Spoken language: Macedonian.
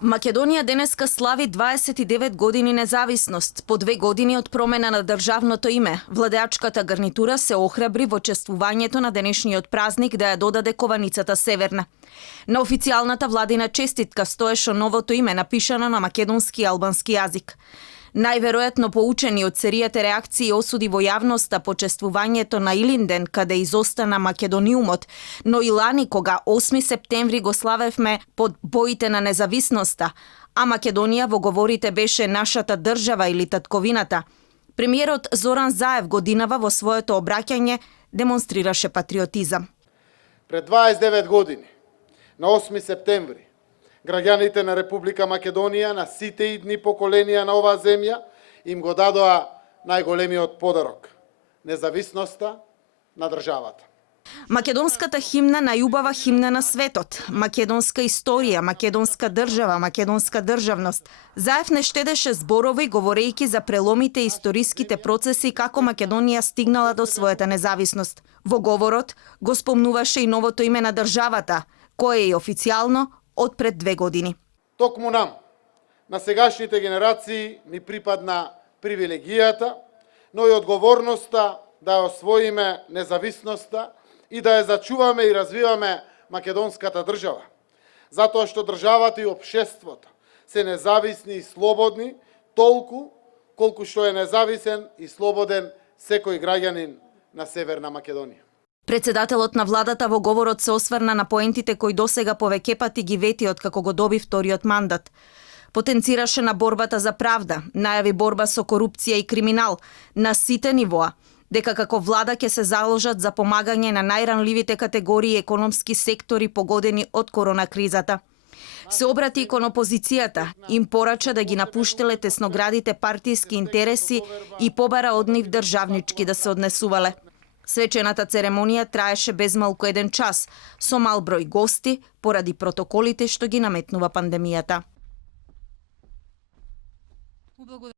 Македонија денеска слави 29 години независност. По 2 години од промена на државното име, владеачката гарнитура се охрабри во чествувањето на денешниот празник да ја додаде кованицата Северна. На официјалната владина честитка стоеше новото име напишано на македонски и албански јазик. Најверојатно поучени од серијата реакции и осуди во јавноста по чествувањето на Илинден, каде изостана македониумот, но и лани кога 8 септември го славевме под боите на независноста, а Македонија во говорите беше нашата држава или татковината. Премиерот Зоран Заев годинава во своето обраќање демонстрираше патриотизам. Пред 29 години, на 8 септември, граѓаните на Република Македонија, на сите идни поколенија на оваа земја, им го дадоа најголемиот подарок – независноста на државата. Македонската химна најубава химна на светот, македонска историја, македонска држава, македонска државност. Заев не штедеше зборови говорејќи за преломите и историските процеси како Македонија стигнала до својата независност. Во говорот го спомнуваше и новото име на државата, кое е и официјално од пред 2 години. Токму нам, на сегашните генерации, ни припадна привилегијата, но и одговорноста да ја освоиме независноста и да ја зачуваме и развиваме македонската држава. Затоа што државата и општеството се независни и слободни толку колку што е независен и слободен секој граѓанин на Северна Македонија. Председателот на владата во говорот се осврна на поентите кои досега повеќе пати ги вети од како го доби вториот мандат. Потенцираше на борбата за правда, најави борба со корупција и криминал на сите нивоа, дека како влада ќе се заложат за помагање на најранливите категории економски сектори погодени од корона кризата. Се обрати и кон опозицијата, им порача да ги напуштеле тесноградите партиски интереси и побара од нив државнички да се однесувале. Свечената церемонија траеше безмалку 1 час, со мал број гости, поради протоколите што ги наметнува пандемијата.